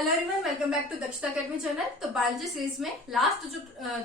Hello everyone, welcome back to Dakshata academy channel. तो biology series में last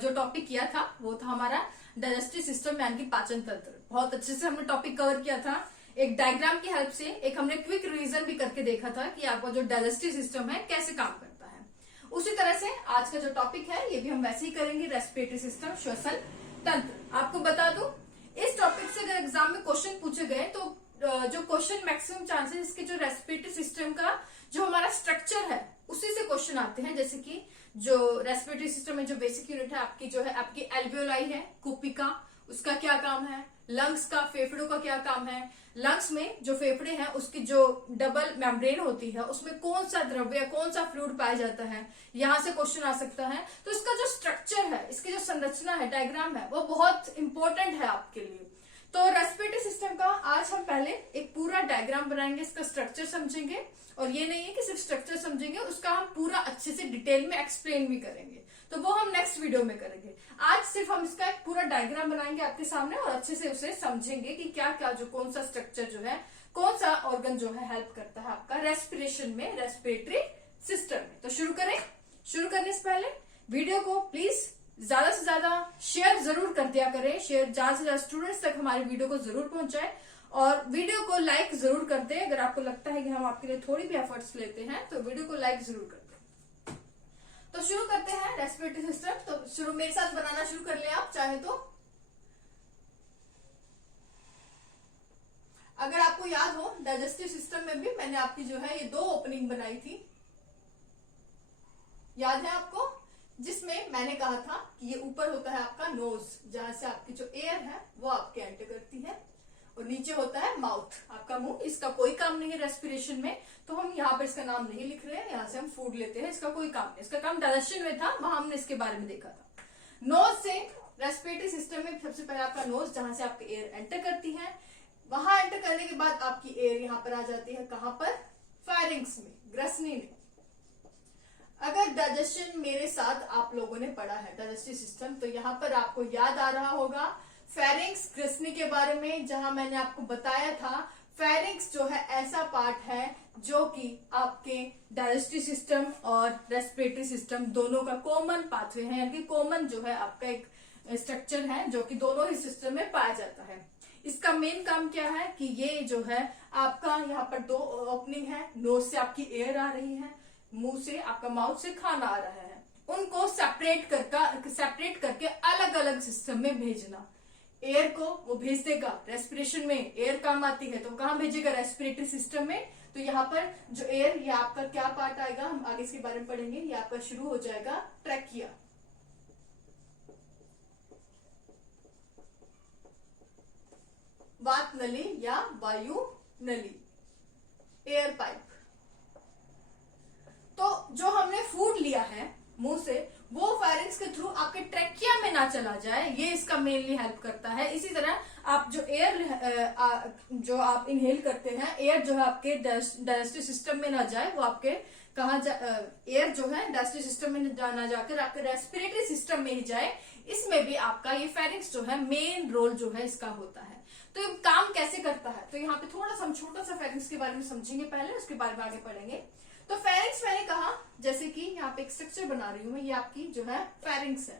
जो topic किया था वो था हमारा डाइजेस्टिव सिस्टम यानी कि पाचन तंत्र। बहुत अच्छे से हमने टॉपिक कवर किया था। एक डायग्राम की हेल्प से एक हमने क्विक रिवीजन भी करके देखा था कि आपका जो डाइजेस्टिव सिस्टम है कैसे काम करता है। उसी तरह से आज का जो टॉपिक है ये भी हम वैसे ही करेंगे, रेस्पिरेटरी सिस्टम, श्वसन तंत्र। आपको बता दूं, इस टॉपिक से अगर एग्जाम में क्वेश्चन पूछे गए तो जो क्वेश्चन मैक्सिमम चांसेस इसके जो रेस्पिरेटरी सिस्टम का जो हमारा स्ट्रक्चर है उसी से क्वेश्चन आते हैं। जैसे कि जो रेस्पिरेटरी सिस्टम में जो बेसिक यूनिट है आपकी एल्वियोलाई है, कुपिका, उसका क्या काम है, लंग्स का, फेफड़ों का क्या काम है, लंग्स में जो फेफड़े हैं उसकी जो डबल मेम्ब्रेन होती है उसमें कौन सा द्रव्य, कौन सा फ्लूइड पाया जाता है, यहां से क्वेश्चन आ सकता है। तो इसका जो स्ट्रक्चर है, इसकी जो संरचना है, डायग्राम है, वो बहुत इंपॉर्टेंट है आपके लिए। तो रेस्पिरेटरी सिस्टम का आज हम पहले एक पूरा डायग्राम बनाएंगे, इसका स्ट्रक्चर समझेंगे। और ये नहीं है कि सिर्फ स्ट्रक्चर समझेंगे, उसका हम पूरा अच्छे से डिटेल में एक्सप्लेन भी करेंगे, तो वो हम नेक्स्ट वीडियो में करेंगे। आज सिर्फ हम इसका एक पूरा डायग्राम बनाएंगे आपके सामने और अच्छे से उसे समझेंगे कि क्या क्या जो कौन सा स्ट्रक्चर जो है, कौन सा ऑर्गन जो है हेल्प करता है आपका रेस्पिरेशन में, रेस्पिरेटरी सिस्टम में। तो शुरू करें। शुरू करने से पहले वीडियो को प्लीज ज्यादा से ज्यादा शेयर जरूर कर दिया करें। शेयर ज्यादा से ज्यादा स्टूडेंट्स तक हमारे वीडियो को जरूर पहुंचाएं और वीडियो को लाइक जरूर कर दें। अगर आपको लगता है कि हम आपके लिए थोड़ी भी एफर्ट्स लेते हैं तो वीडियो को लाइक जरूर कर दें। तो शुरू करते हैं रेस्पिरेटरी सिस्टम। तो शुरू मेरे साथ बनाना शुरू कर ले आप चाहे तो। अगर आपको याद हो, डाइजेस्टिव सिस्टम में भी मैंने आपकी जो है ये दो ओपनिंग बनाई थी, याद है आपको, जिसमें मैंने कहा था कि ये ऊपर होता है आपका नोज, जहां से आपकी जो एयर है वो आपके एंटर करती है, और नीचे होता है माउथ, आपका मुंह। इसका कोई काम नहीं है रेस्पिरेशन में, तो हम यहाँ पर इसका नाम नहीं लिख रहे हैं, यहाँ से हम फूड लेते हैं, इसका कोई काम नहीं। इसका काम डाइजेशन में था, वहां हमने इसके बारे में देखा था। नोज से रेस्पिरेटरी सिस्टम में सबसे पहले आपका नोज, जहां से आपकी एयर एंटर करती है, वहां एंटर करने के बाद आपकी एयर यहाँ पर आ जाती है, कहां पर, फायरिंग्स में, ग्रसनी में। अगर डाइजेशन मेरे साथ आप लोगों ने पढ़ा है डाइजेस्टिव सिस्टम, तो यहाँ पर आपको याद आ रहा होगा फेरिंग्स, ग्रसनी के बारे में, जहां मैंने आपको बताया था फेरिंग्स जो है ऐसा पार्ट है जो कि आपके डाइजेस्टिव सिस्टम और रेस्पिरेटरी सिस्टम दोनों का कॉमन पाथवे है, यानी कि कॉमन जो है आपका एक स्ट्रक्चर है जो कि दोनों ही सिस्टम में पाया जाता है। इसका मेन काम क्या है कि ये जो है आपका यहाँ पर दो ओपनिंग है, नोज से आपकी एयर आ रही है, मुंह से, आपका माउथ से खाना आ रहा है, उनको सेपरेट करके अलग अलग सिस्टम में भेजना। एयर को वो भेज देगा रेस्पिरेशन में, एयर काम आती है तो कहाँ भेजेगा, रेस्पिरेटरी सिस्टम में। तो यहाँ पर जो एयर, ये आपका क्या पार्ट आएगा, हम आगे इसके बारे में पढ़ेंगे। ये आपका शुरू हो जाएगा ट्रैकिया, वात नली या वायु नली, एयर पाइप। तो जो हमने फूड लिया है मुंह से, वो फायरिंग्स के थ्रू आपके ट्रैकिया में ना चला जाए, ये इसका मेनली हेल्प करता है। इसी तरह आप जो एयर जो आप इनहेल करते हैं, एयर जो है आपके डाइजेस्टिव सिस्टम में ना जाए, वो आपके एयर जो है डाइजेस्टिव सिस्टम में ना जाकर आपके रेस्पिरेटरी सिस्टम में ही जाए। इसमें भी आपका ये फेरिंग्स जो है मेन रोल जो है इसका होता है। तो ये काम कैसे करता है, तो यहाँ पे थोड़ा सा हम छोटा सा फेरिंग्स के बारे में समझेंगे पहले, उसके बारे में आगे पढ़ेंगे। तो फेरिंग्स मैंने कहा, जैसे कि यहाँ पे एक स्ट्रक्चर बना रही हूं मैं, ये आपकी जो है फेरिंग्स है।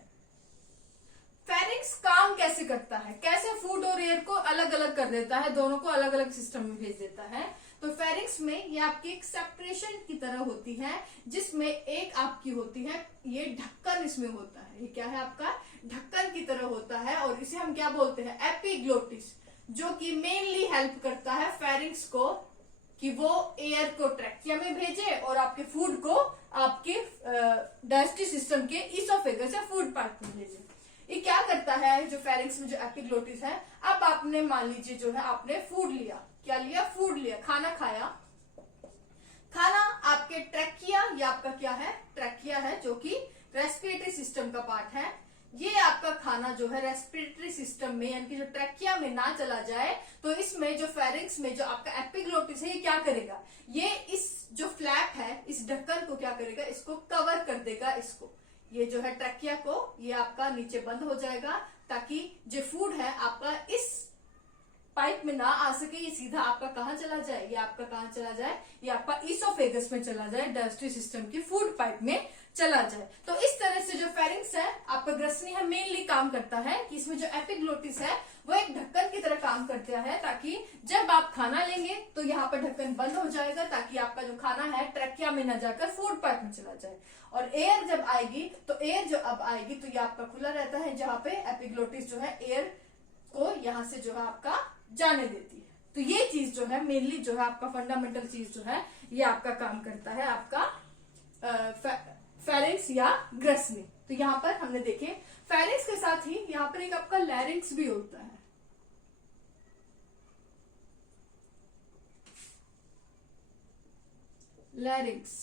फेरिंग्स काम कैसे करता है, कैसे फूड और एयर को अलग अलग कर देता है, दोनों को अलग अलग सिस्टम में भेज देता है। तो फेरिंग्स में ये आपकी एक सेपरेशन की तरह होती है, जिसमें एक आपकी होती है, ये ढक्कन इसमें होता है, ये क्या है आपका ढक्कन की तरह होता है, और इसे हम क्या बोलते हैं, एपिग्लोटिस, जो कि मेनली हेल्प करता है फेरिंग्स को कि वो एयर को ट्रैकिया में भेजे और आपके फूड को आपके डाइजेस्टिव सिस्टम के इसोफेगस या फूड पार्ट में भेजे। ये क्या करता है, जो फेरिंग्स में जो एपिग्लोटिस है, अब आपने मान लीजिए जो है आपने फूड लिया, क्या लिया, फूड लिया, खाना खाया, खाना आपके ट्रैकिया, या आपका क्या है, ट्रैकिया है, जो कि रेस्पिरेटरी सिस्टम का पार्ट है। ये आपका खाना जो है रेस्पिरेटरी सिस्टम में यानी कि जो ट्रैकिया में ना चला जाए, तो इसमें जो फेरिंग्स में जो आपका एपिग्लोटिस है, ये क्या करेगा, ये इस जो फ्लैप है, इस ढक्कन को क्या करेगा, इसको कवर कर देगा, इसको, ये जो है ट्रैकिया को, ये आपका नीचे बंद हो जाएगा, ताकि जो फूड है आपका इस पाइप में ना आ सके, ये सीधा आपका कहाँ चला जाए, ये आपका कहाँ चला जाए, ये आपका ईसोफेगस में चला जाए, डाइजेस्टिव सिस्टम की फूड पाइप में चला जाए। तो इस तरह से जो फेरिंक्स है आपका ग्रसनी है मेनली काम करता है कि इसमें जो एपिग्लोटिस है वो एक ढक्कन की तरह काम करता है, ताकि जब आप खाना लेंगे तो यहाँ पर ढक्कन बंद हो जाएगा, ताकि आपका जो खाना है ट्रैकिया में न जाकर फूड पाइप में चला जाए। और एयर जब आएगी तो एयर जो अब आएगी तो ये आपका खुला रहता है, जहाँ पे एपिग्लोटिस जो है एयर को यहाँ से जो है आपका जाने देती है। तो ये चीज जो है मेनली जो है आपका फंडामेंटल चीज जो है ये आपका काम करता है आपका फेरिंक्स या ग्रसनी। तो यहाँ पर हमने देखे फेरिंक्स के साथ ही यहाँ पर एक आपका लैरिंक्स भी होता है। लैरिंक्स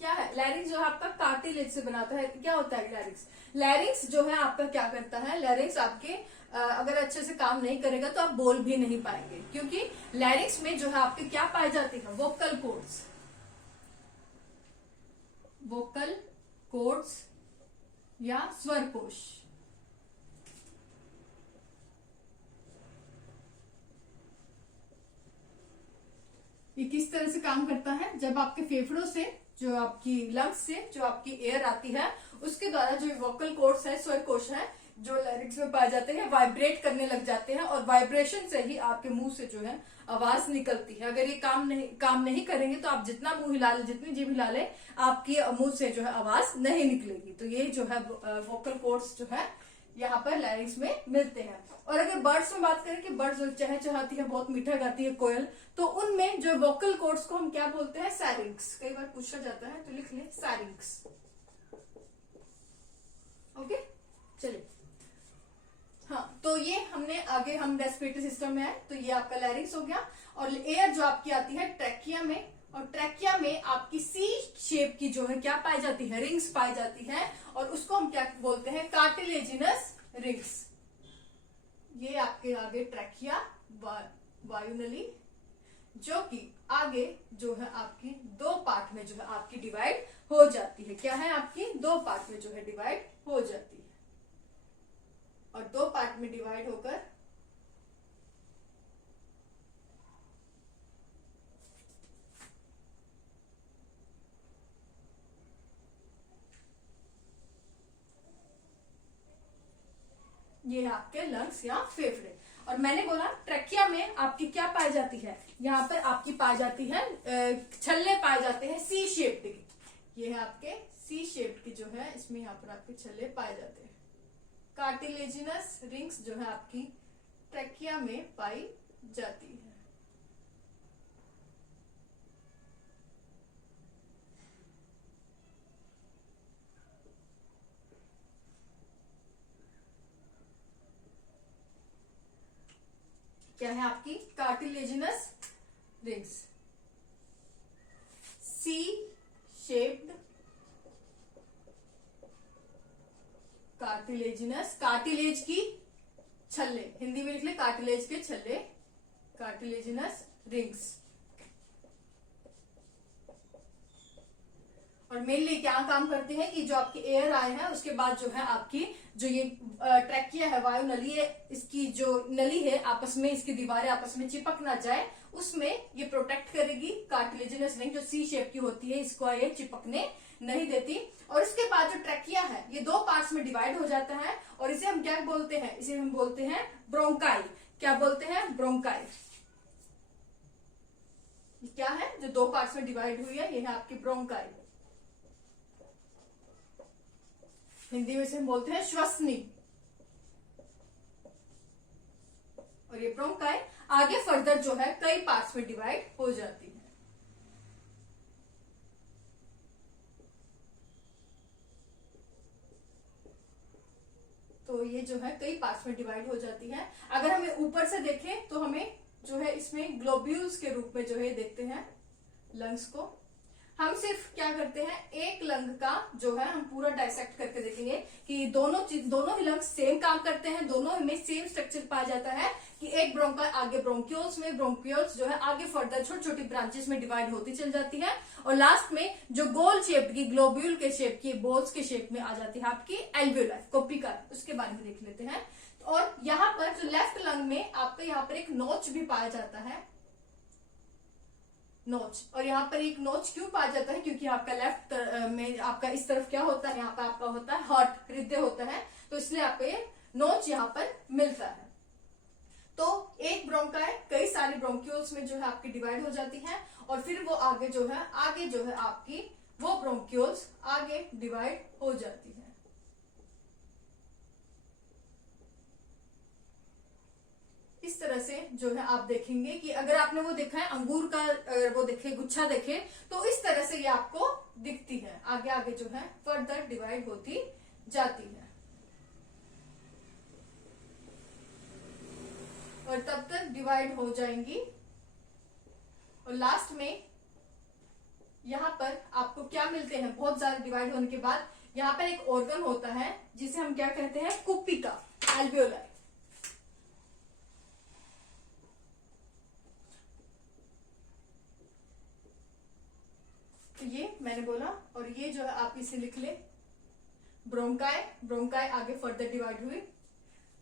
क्या है? लैरिंक्स जो है आपका कार्टिलेज से बनाता है। क्या होता है लैरिंक्स? लैरिंक्स जो है आपका क्या करता है, लैरिंक्स आपके अगर अच्छे से काम नहीं करेगा तो आप बोल भी नहीं पाएंगे, क्योंकि लैरिंक्स में जो है आपके क्या पाए जाते हैं, वोकल कोड्स, वोकल कोड्स या स्वर कोश। ये किस तरह से काम करता है, जब आपके फेफड़ों से जो आपकी लंग्स से जो आपकी एयर आती है उसके द्वारा जो वोकल कोड्स है, स्वर कोश है, जो लैरिंक्स में पाए जाते हैं, वाइब्रेट करने लग जाते हैं और वाइब्रेशन से ही आपके मुंह से जो है आवाज निकलती है। अगर ये काम नहीं करेंगे तो आप जितना मुंह हिला ले, जितनी जीभ हिला ले, आपकी मुंह से जो है आवाज नहीं निकलेगी। तो ये जो है वोकल कोड्स जो है यहाँ पर लैरिंक्स में मिलते हैं। और अगर बर्ड्स में बात करें कि बर्ड्स जो चहचहाती है, बहुत मीठा गाती है कोयल, तो उनमें जो वोकल कोड्स को हम क्या बोलते हैं, सैरिंक्स। कई बार पूछा जाता है तो लिख ले सैरिंक्स। ओके, चलिए। हाँ, तो ये हमने आगे हम रेस्पिरेटरी सिस्टम में है, तो ये आपका लैरिंक्स हो गया। और एयर जो आपकी आती है ट्रैकिया में, और ट्रैकिया में आपकी सी शेप की जो है क्या पाई जाती है, रिंग्स पाई जाती है, और उसको हम क्या बोलते हैं, कार्टिलेजिनस रिंग्स। ये आपके आगे ट्रैकिया वायुनली, जो कि आगे जो है आपकी दो पार्ट में जो है आपकी डिवाइड हो जाती है। क्या है, आपकी दो पार्ट में जो है डिवाइड हो जाती है, और दो पार्ट में डिवाइड होकर ये है आपके लंग्स या फेफड़े। और मैंने बोला ट्रैकिया में आपकी क्या पाई जाती है, यहाँ पर आपकी पाई जाती है छल्ले पाए जाते हैं सी शेप्ड की। ये है आपके सी शेप्ड की जो है, इसमें यहाँ पर आपके छल्ले पाए जाते हैं। कार्टिलेजिनस रिंग्स जो है आपकी ट्रैकिया में पाई जाती है। क्या है आपकी cartilaginous rings, C shaped cartilaginous, cartilage की छल्ले, हिंदी में लिख ले कार्टिलेज के छल्ले, कार्टिलेजिनस रिंग्स। और मेनली क्या काम करते हैं कि जो आपकी एयर आए हैं उसके बाद जो है आपकी जो ये ट्रैकिया है, वायु नली है, इसकी जो नली है आपस में, इसकी दीवारें आपस में चिपक ना जाए, उसमें ये प्रोटेक्ट करेगी। कार्टिलेजिनस रिंग जो सी शेप की होती है, इसको ये चिपकने नहीं देती। और इसके बाद जो ट्रैकिया है ये दो पार्ट्स में डिवाइड हो जाता है, और इसे हम क्या बोलते हैं, इसे हम बोलते हैं ब्रोंकाई। क्या बोलते हैं, ब्रोंकाई। क्या है जो दो पार्ट्स में डिवाइड हुई है, ये है आपकी ब्रोंकाई। हिंदी में से हम बोलते हैं श्वसनी। और ये ब्रोंकाई आगे फर्दर जो है कई पार्ट्स में डिवाइड हो जाती है। तो ये जो है कई पार्ट्स में डिवाइड हो जाती है। अगर हमें ऊपर से देखें तो हमें जो है इसमें ग्लोब्यूल्स के रूप में जो है देखते हैं लंग्स को। हम सिर्फ क्या करते हैं, एक लंग का जो है हम पूरा डाइसेक्ट करके देखेंगे कि दोनों ही लंग सेम काम करते हैं, दोनों में सेम स्ट्रक्चर पाया जाता है कि एक ब्रोंकाई आगे ब्रोंक्यूल्स में, ब्रोंक्यूल्स जो है आगे फर्दर छोटी छोटी ब्रांचेस में डिवाइड होती चल जाती है और लास्ट में जो गोल शेप की, ग्लोब्यूल के शेप की, बोल्स के शेप में आ जाती है आपकी एल्वियोलाई, कोपिका। उसके बारे में देख लेते हैं। और यहाँ पर जो लेफ्ट लंग में आपका यहाँ पर एक नोच भी पाया जाता है, नोच। और यहाँ पर एक नोच क्यों पाया जाता है, क्योंकि आपका लेफ्ट में आपका इस तरफ क्या होता है, यहाँ पर आपका होता है हार्ट, हृदय होता है, तो इसलिए आपको ये नोच यहाँ पर मिलता है। तो एक ब्रोंकाई कई सारी ब्रोंक्यूल्स में जो है आपकी डिवाइड हो जाती है और फिर वो आगे जो है आपकी वो ब्रोंक्यूल्स आगे डिवाइड हो जाती है। इस तरह से जो है आप देखेंगे कि अगर आपने वो देखा है अंगूर का, वो देखे गुच्छा देखे, तो इस तरह से ये आपको दिखती है, आगे आगे जो है फर्दर डिवाइड होती जाती है और तब तक डिवाइड हो जाएंगी। और लास्ट में यहाँ पर आपको क्या मिलते हैं, बहुत ज्यादा डिवाइड होने के बाद यहाँ पर एक ऑर्गन होता है जिसे हम क्या कहते हैं, कुपिका, एल्वियोलाई। तो ये मैंने बोला, और ये जो है आप इसे लिख ले, ब्रोंकाई, ब्रोंकाई आगे फर्दर डिवाइड हुई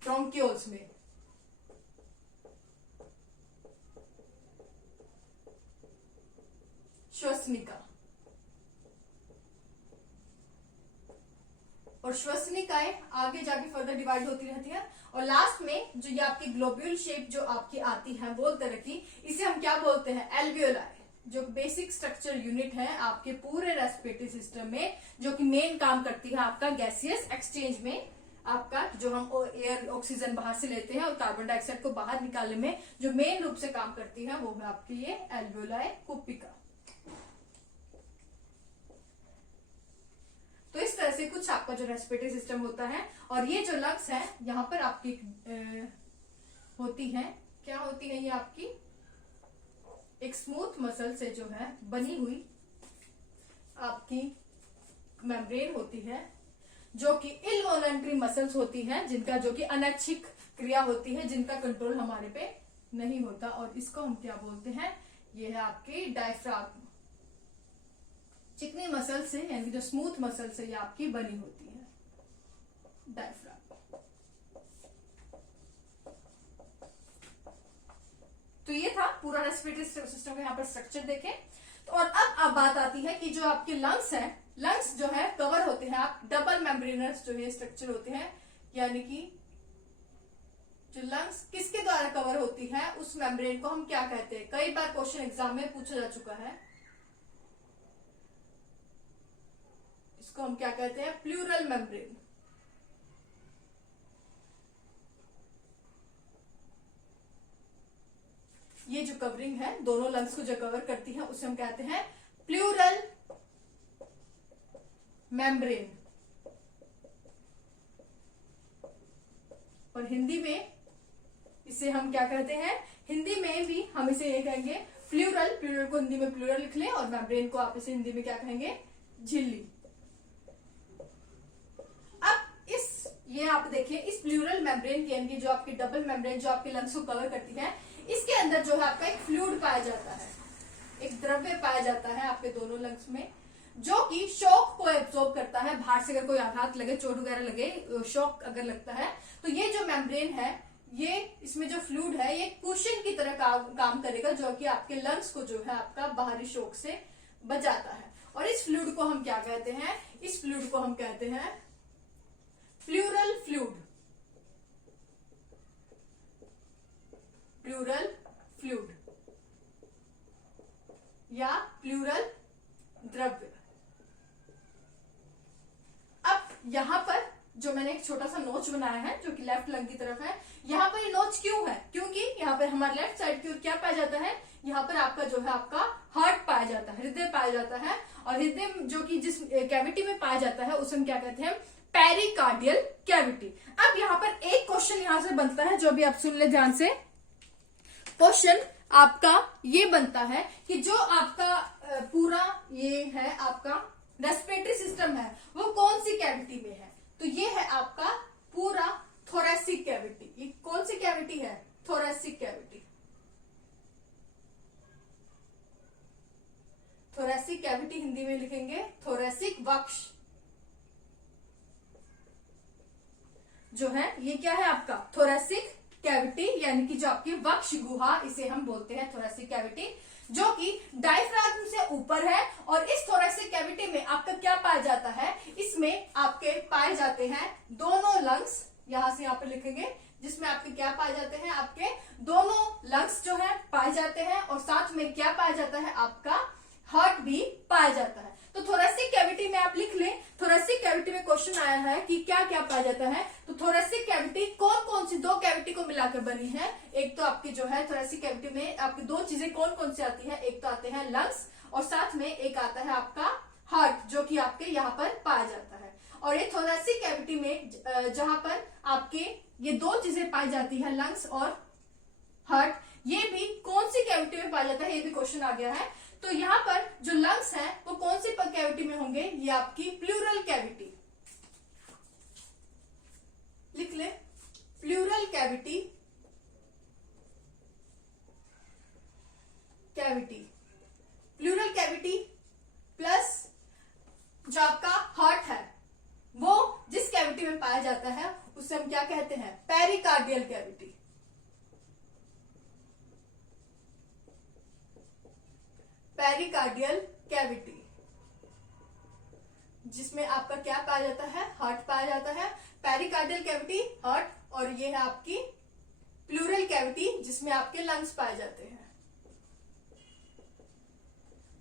ब्रोंक्यूल्स में, श्वसनिका, और श्वसनिकाएं आगे जाके फर्दर डिवाइड होती रहती है। और लास्ट में जो ये आपकी ग्लोब्यूल शेप जो आपकी आती है बोल तरह की, इसे हम क्या बोलते हैं, एल्वियोलाई, जो बेसिक स्ट्रक्चर यूनिट है आपके पूरे रेस्पिरेटरी सिस्टम में, जो कि मेन काम करती है आपका गैसियस एक्सचेंज में, आपका जो हम एयर ऑक्सीजन बाहर से लेते हैं और कार्बन डाइऑक्साइड को बाहर निकालने में जो मेन रूप से काम करती है, वो है आपकी ये एल्वियोलाई कुपिका। तो इस तरह से कुछ आपका जो रेस्पिरेटरी सिस्टम होता है। और ये जो लंग्स है यहाँ पर आपकी होती है, क्या होती है, ये आपकी एक स्मूथ मसल से जो है बनी हुई आपकी मेम्ब्रेन होती है, जो कि इनवॉलंटरी मसल्स होती हैं, जिनका जो कि अनैच्छिक क्रिया होती है, जिनका कंट्रोल हमारे पे नहीं होता। और इसको हम क्या बोलते हैं, ये है आपकी डायफ्राम, चिकनी मसल से, यानी जो स्मूथ मसल से ये आपकी बनी होती है, डायफ्राम। तो ये था पूरा रेस्पिरेटरी सिस्टम का यहाँ पर स्ट्रक्चर देखें। तो और अब बात आती है कि जो आपके लंग्स हैं, लंग्स जो है कवर होते हैं आप डबल मेम्ब्रेनस जो है स्ट्रक्चर होते हैं, यानी कि जो लंग्स किसके द्वारा कवर होती है, उस मेम्ब्रेन को हम क्या कहते हैं। कई बार क्वेश्चन एग्जाम में पूछा जा चुका है, इसको हम क्या कहते हैं, प्लूरल मेम्ब्रेन। ये जो कवरिंग है दोनों लंग्स को जो कवर करती है उसे हम कहते हैं प्लूरल मेम्ब्रेन। और हिंदी में इसे हम क्या कहते हैं, हिंदी में भी हम इसे ये कहेंगे प्लूरल, प्लूरल को हिंदी में प्लूरल लिख लें और मेम्ब्रेन को आप इसे हिंदी में क्या कहेंगे, झिल्ली। ये आप देखिए इस प्लूरल मेम्ब्रेन की, यानी जो आपकी डबल मेम्ब्रेन जो आपके लंग्स को कवर करती है, इसके अंदर जो है आपका एक फ्लूइड पाया जाता है, एक द्रव्य पाया जाता है आपके दोनों लंग्स में, जो कि शॉक को एब्जॉर्ब करता है। बाहर से अगर कोई आघात लगे, चोट वगैरह लगे, शॉक अगर लगता है, तो ये जो मेम्ब्रेन है, ये इसमें जो फ्लूइड है ये कुशन की तरह काम करेगा, जो कि आपके लंग्स को जो है आपका बाहरी शॉक से बचाता है। और इस फ्लूइड को हम क्या कहते हैं, इस फ्लूइड को हम कहते हैं प्लूरल फ्लूइड, प्लूरल फ्लूइड या प्लूरल द्रव्य। अब यहां पर जो मैंने एक छोटा सा नोच बनाया है जो कि लेफ्ट लंग की तरफ है, यहाँ पर ये नोच क्यों है, क्योंकि यहाँ पर हमारे लेफ्ट साइड की ओर क्या पाया जाता है, यहाँ पर आपका जो है आपका हार्ट पाया जाता है, हृदय पाया जाता है। और हृदय जो कि जिस कैविटी में पाया जाता है उसे हम क्या कहते हैं, पेरिकार्डियल कैविटी। अब यहाँ पर एक क्वेश्चन यहां से बनता है, जो भी आप सुन ले ध्यान से। क्वेश्चन आपका ये बनता है कि जो आपका पूरा ये है आपका रेस्पिरेटरी सिस्टम है वो कौन सी कैविटी में है, तो ये है आपका पूरा थोरेसिक कैविटी। ये कौन सी कैविटी है, thoracic cavity. Thoracic cavity Hindi में लिखेंगे थोरेसिक वक्ष जो है ये क्या है आपका थोरेसिक कैविटी, यानी कि जो आपकी वक्ष गुहा इसे हम बोलते हैं थोरेसिक कैविटी, जो कि डायफ्राम से ऊपर है। और इस थोरेसिक कैविटी में आपका क्या पाया जाता है, इसमें आपके पाए जाते हैं दोनों लंग्स, यहां से यहां पर लिखेंगे, जिसमें आपके क्या पाए जाते हैं, आपके दोनों लंग्स जो है पाए जाते हैं, और साथ में क्या पाया जाता है, आपका हार्ट भी पाया जाता है। तो थोरेसिक कैविटी में आप लिख लें, थोरेसिक कैविटी में क्वेश्चन आया है कि क्या क्या पाया जाता है, तो थोरेसिक कैविटी कौन कौन सी दो कैविटी को मिलाकर बनी है। एक तो आपकी जो है थोरेसिक कैविटी में आपकी दो चीजें कौन कौन सी आती है, एक तो आते हैं लंग्स और साथ में एक आता है आपका हार्ट, जो कि आपके यहाँ पर पाया जाता है। और ये थोरेसिक कैविटी में जहां पर आपके ये दो चीजें पाई जाती है, लंग्स और हार्ट, ये भी कौन सी कैविटी में पाया जाता है, ये भी क्वेश्चन आ गया है। तो यहाँ पर जो लंग्स है वो कौन सी कैविटी में होंगे, ये आपकी प्लूरल कैविटी, लिख ले pleural cavity, pleural cavity plus जो आपका हार्ट है वो जिस कैविटी में पाया जाता है उसे हम क्या कहते हैं, पेरिकार्डियल कैविटी। पेरिकार्डियल कैविटी जिसमें आपका क्या पाया जाता है, हार्ट पाया जाता है। पेरिकार्डियल कैविटी हार्ट, और ये है आपकी प्लूरल कैविटी जिसमें आपके लंग्स पाए जाते हैं।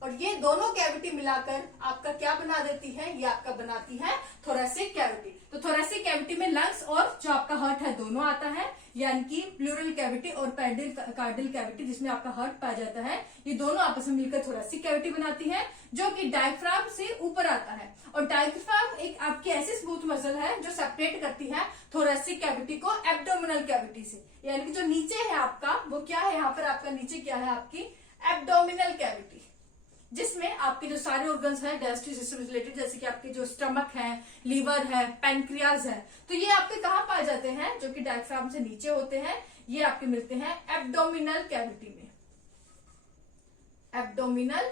और ये दोनों कैविटी मिलाकर आपका क्या बना देती है, ये आपका बनाती है थोरेसिक कैविटी। तो थोरेसिक कैविटी में लंग्स और जो आपका हार्ट है दोनों आता है, यानी कि प्लूरल कैविटी और पेरिकार्डियल कैविटी जिसमें आपका हार्ट पाया जाता है, ये दोनों आपस में मिलकर थोरेसिक कैविटी बनाती है, जो कि डायफ्राम से ऊपर आता है। और डायफ्राम एक आपकी ऐसी स्मूथ मसल है जो सेपरेट करती है थोरेसिक कैविटी को एब्डोमिनल कैविटी से, यानी कि जो नीचे है आपका वो क्या है, यहाँ पर आपका नीचे क्या है, आपकी एब्डोमिनल कैविटी, जिसमें आपके जो सारे ऑर्गन्स हैं डाइजेस्टिव सिस्टम रिलेटेड, जैसे कि आपके जो स्टमक है, लीवर है, पैनक्रियाज है, तो ये आपके कहाँ पाए जाते हैं, जो कि डायफ्राम से नीचे होते हैं, ये आपके मिलते हैं एब्डोमिनल कैविटी में, एब्डोमिनल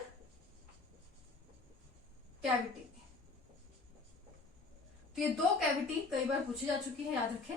कैविटी में। तो ये दो कैविटी कई बार पूछी जा चुकी है, याद रखें।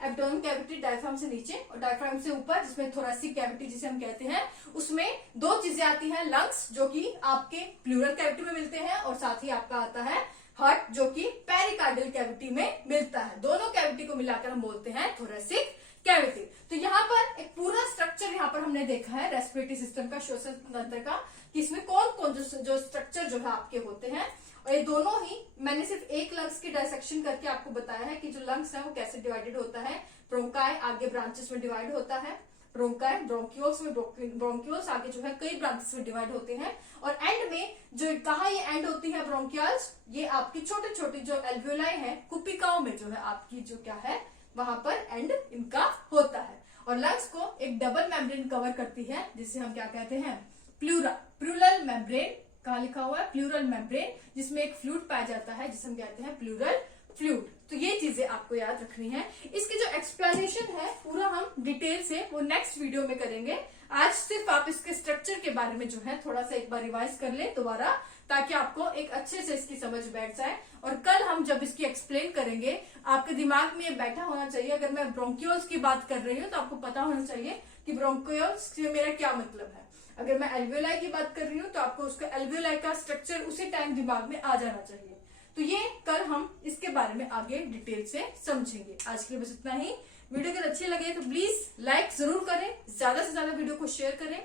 एब्डोमिनल कैविटी डायफ्राम से नीचे और डायफ्राम से ऊपर, जिसमें थोरेसिक कैविटी जिसे हम कहते हैं, उसमें दो चीजें आती हैं, लंग्स जो कि आपके प्लूरल कैविटी में मिलते हैं, और साथ ही आपका आता है हार्ट जो कि पेरिकार्डियल कैविटी में मिलता है। दोनों कैविटी को मिलाकर हम बोलते हैं थोरेसिक कैविटी। तो यहाँ पर एक पूरा स्ट्रक्चर यहाँ पर हमने देखा है रेस्पिरेटरी सिस्टम का, श्वसन तंत्र का, कि इसमें कौन कौन जो स्ट्रक्चर जो है आपके होते हैं। और ये दोनों ही मैंने सिर्फ एक लंग्स की डायसेक्शन करके आपको बताया है कि जो लंग्स है वो कैसे डिवाइडेड होता है। ब्रोंकाई आगे ब्रांचेस में डिवाइड होता है, ब्रोंकाई ब्रोंक्यूल्स में, ब्रोंक्यूल्स आगे जो है कई ब्रांचेस में डिवाइड होते हैं, और एंड में जो कहा ये एंड होती है ब्रोंकियल्स, ये आपकी छोटे छोटे जो एल्वियोलाई है, कुपिकाओं में जो है आपकी जो क्या है वहां पर एंड इनका होता है। और लंग्स को एक डबल मेम्ब्रेन कवर करती है जिसे हम क्या कहते हैं, प्लूरल मेम्ब्रेन। कहा लिखा हुआ है प्लूरल मेम्ब्रेन, जिसमें एक फ्लूइड पाया जाता है जिसे हम कहते हैं प्लूरल फ्लूइड। तो ये चीजें आपको याद रखनी है। इसकी जो एक्सप्लेनेशन है पूरा हम डिटेल से वो नेक्स्ट वीडियो में करेंगे। आज सिर्फ आप इसके स्ट्रक्चर के बारे में जो है थोड़ा सा एक बार रिवाइज कर ले दोबारा, ताकि आपको एक अच्छे से इसकी समझ बैठ जाए। और कल हम जब इसकी एक्सप्लेन करेंगे आपके दिमाग में ये बैठा होना चाहिए। अगर मैं ब्रोंकियोल्स की बात कर रही हूँ तो आपको पता होना चाहिए कि ब्रोंकियोल्स से मेरा क्या मतलब है। अगर मैं एल्वियोलाई की बात कर रही हूँ तो आपको उसका एल्वियोलाई का स्ट्रक्चर उसी टाइम दिमाग में आ जाना चाहिए। तो ये कल हम इसके बारे में आगे डिटेल से समझेंगे। आज के लिए बस इतना ही। वीडियो अगर अच्छे लगे तो प्लीज लाइक जरूर करें, ज्यादा से ज्यादा वीडियो को शेयर करें।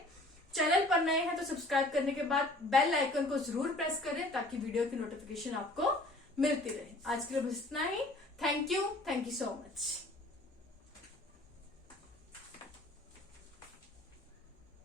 चैनल पर नए हैं तो सब्सक्राइब करने के बाद बेल आइकन को जरूर प्रेस करें ताकि वीडियो की नोटिफिकेशन आपको मिलती रहे। आज के लिए बस इतना ही। Thank you so much.